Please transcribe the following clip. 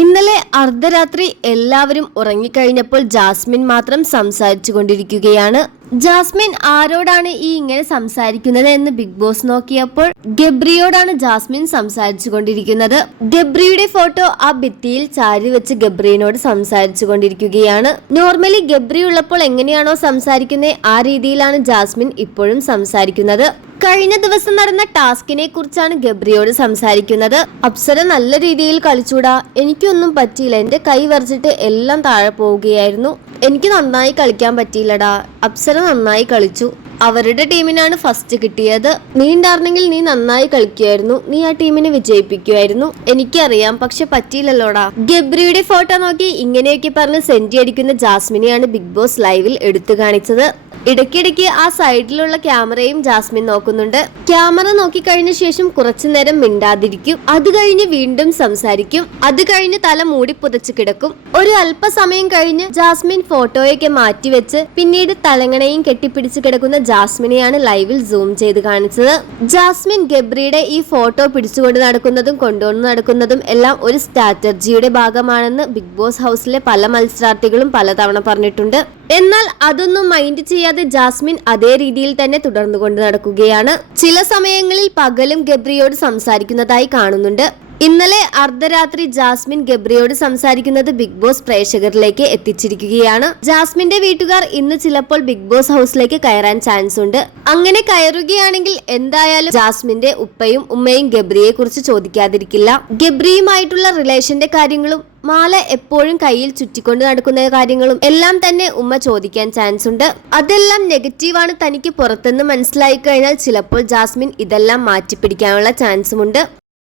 ഇന്നലെ അർദ്ധരാത്രി എല്ലാവരും ഉറങ്ങിക്കഴിഞ്ഞപ്പോൾ ജാസ്മിൻ മാത്രം സംസാരിച്ചു കൊണ്ടിരിക്കുകയാണ്. ജാസ്മിൻ ആരോടാണ് ഈ ഇങ്ങനെ സംസാരിക്കുന്നത് എന്ന് ബിഗ് ബോസ് നോക്കിയപ്പോൾ ഗബ്രിയോടാണ് ജാസ്മിൻ സംസാരിച്ചു കൊണ്ടിരിക്കുന്നത്. ഗബ്രിയുടെ ഫോട്ടോ ആ ഭിത്തിയിൽ ചാരി വെച്ച് ഗബ്രിയനോട് സംസാരിച്ചു കൊണ്ടിരിക്കുകയാണ്. നോർമലി ഗബ്രി ഉള്ളപ്പോൾ എങ്ങനെയാണോ സംസാരിക്കുന്നത് ആ രീതിയിലാണ് ജാസ്മിൻ ഇപ്പോഴും സംസാരിക്കുന്നത്. കഴിഞ്ഞ ദിവസം നടന്ന ടാസ്കിനെ കുറിച്ചാണ് ഗബ്രിയോട് സംസാരിക്കുന്നത്. അപ്സര നല്ല രീതിയിൽ കളിച്ചൂടാ. എനിക്കൊന്നും പറ്റിയില്ല. എന്റെ കൈ വരച്ചിട്ട് എല്ലാം താഴെ പോവുകയായിരുന്നു. എനിക്ക് നന്നായി കളിക്കാൻ പറ്റിയില്ലടാ. അപ്സര നന്നായി കളിച്ചു. അവരുടെ ടീമിനാണ് ഫസ്റ്റ് കിട്ടിയത്. നീ ഉണ്ടായിരുന്നെങ്കിൽ നീ നന്നായി കളിക്കുമായിരുന്നു. നീ ആ ടീമിനെ വിജയിപ്പിക്കുമായിരുന്നു. എനിക്കറിയാം പക്ഷെ പറ്റിയില്ലല്ലോടാ. ഗബ്രിയുടെ ഫോട്ടോ നോക്കി ഇങ്ങനെയൊക്കെ പറഞ്ഞ് സെന്റി അടിക്കുന്ന ജാസ്മിനെയാണ് ബിഗ് ബോസ് ലൈവിൽ എടുത്തു കാണിച്ചത്. ഇടയ്ക്കിടയ്ക്ക് ആ സൈഡിലുള്ള ക്യാമറയും ജാസ്മിൻ നോക്കുന്നുണ്ട്. ക്യാമറ നോക്കി കഴിഞ്ഞ ശേഷം കുറച്ചു നേരം മിണ്ടാതിരിക്കും. അത് കഴിഞ്ഞ് വീണ്ടും സംസാരിക്കും. അത് കഴിഞ്ഞ് തല മൂടി പുതച്ച് കിടക്കും. ഒരു അല്പസമയം കഴിഞ്ഞ് ജാസ്മിൻ ഫോട്ടോയൊക്കെ മാറ്റിവെച്ച് പിന്നീട് തലങ്ങണയും കെട്ടിപ്പിടിച്ച് കിടക്കുന്ന ജാസ്മിനെയാണ് ലൈവിൽ സൂം ചെയ്ത് കാണിച്ചത്. ജാസ്മിൻ ഗബ്രിയുടെ ഈ ഫോട്ടോ പിടിച്ചുകൊണ്ട് നടക്കുന്നതും കൊണ്ടുവന്ന് നടക്കുന്നതും എല്ലാം ഒരു സ്ട്രാറ്റജിയുടെ ഭാഗമാണെന്ന് ബിഗ് ബോസ് ഹൗസിലെ പല മത്സരാർത്ഥികളും പലതവണ പറഞ്ഞിട്ടുണ്ട്. എന്നാൽ അതൊന്നും മൈൻഡ് ചെയ്യാതെ ജാസ്മിൻ അതേ രീതിയിൽ തന്നെ തുടർന്നുകൊണ്ട് നടക്കുകയാണ്. ചില സമയങ്ങളിൽ പകലും ഗബ്രിയോട് സംസാരിക്കുന്നതായി കാണുന്നുണ്ട്. ഇന്നലെ അർദ്ധരാത്രി ജാസ്മിൻ ഗബ്രിയോട് സംസാരിക്കുന്നത് ബിഗ് ബോസ് പ്രേക്ഷകരിലേക്ക് എത്തിച്ചിരിക്കുകയാണ്. ജാസ്മിന്റെ വീട്ടുകാർ ഇന്ന് ചിലപ്പോൾ ബിഗ് ബോസ് ഹൗസിലേക്ക് കയറാൻ ചാൻസ് ഉണ്ട്. അങ്ങനെ കയറുകയാണെങ്കിൽ എന്തായാലും ജാസ്മിന്റെ ഉപ്പയും ഉമ്മയും ഗബ്രിയെ കുറിച്ച് ചോദിക്കാതിരിക്കില്ല. ഗബ്രിയുമായിട്ടുള്ള റിലേഷന്റെ കാര്യങ്ങളും മാല എപ്പോഴും കയ്യിൽ ചുറ്റിക്കൊണ്ട് നടക്കുന്ന കാര്യങ്ങളും എല്ലാം തന്നെ ഉമ്മ ചോദിക്കാൻ ചാൻസ് ഉണ്ട്. അതെല്ലാം നെഗറ്റീവാണ് തനിക്ക് പുറത്തുനിന്ന് മനസ്സിലായി കഴിഞ്ഞാൽ ചിലപ്പോൾ ജാസ്മിൻ ഇതെല്ലാം മാറ്റിപ്പിടിക്കാനുള്ള ചാൻസുമുണ്ട്